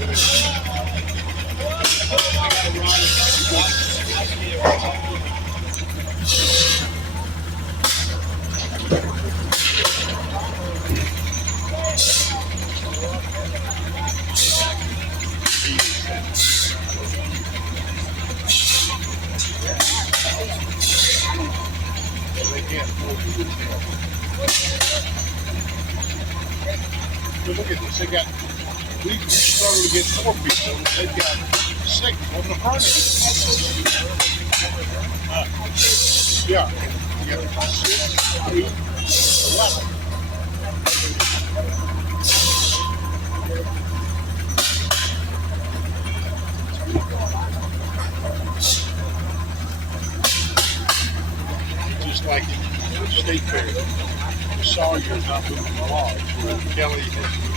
But look at this. They got, we struggle to get 4 people. They've got 6 on the front end. Yeah. You got 6, 8, 11. Just like in the state fair, Sawyer's not moving the logs, where Kelly has.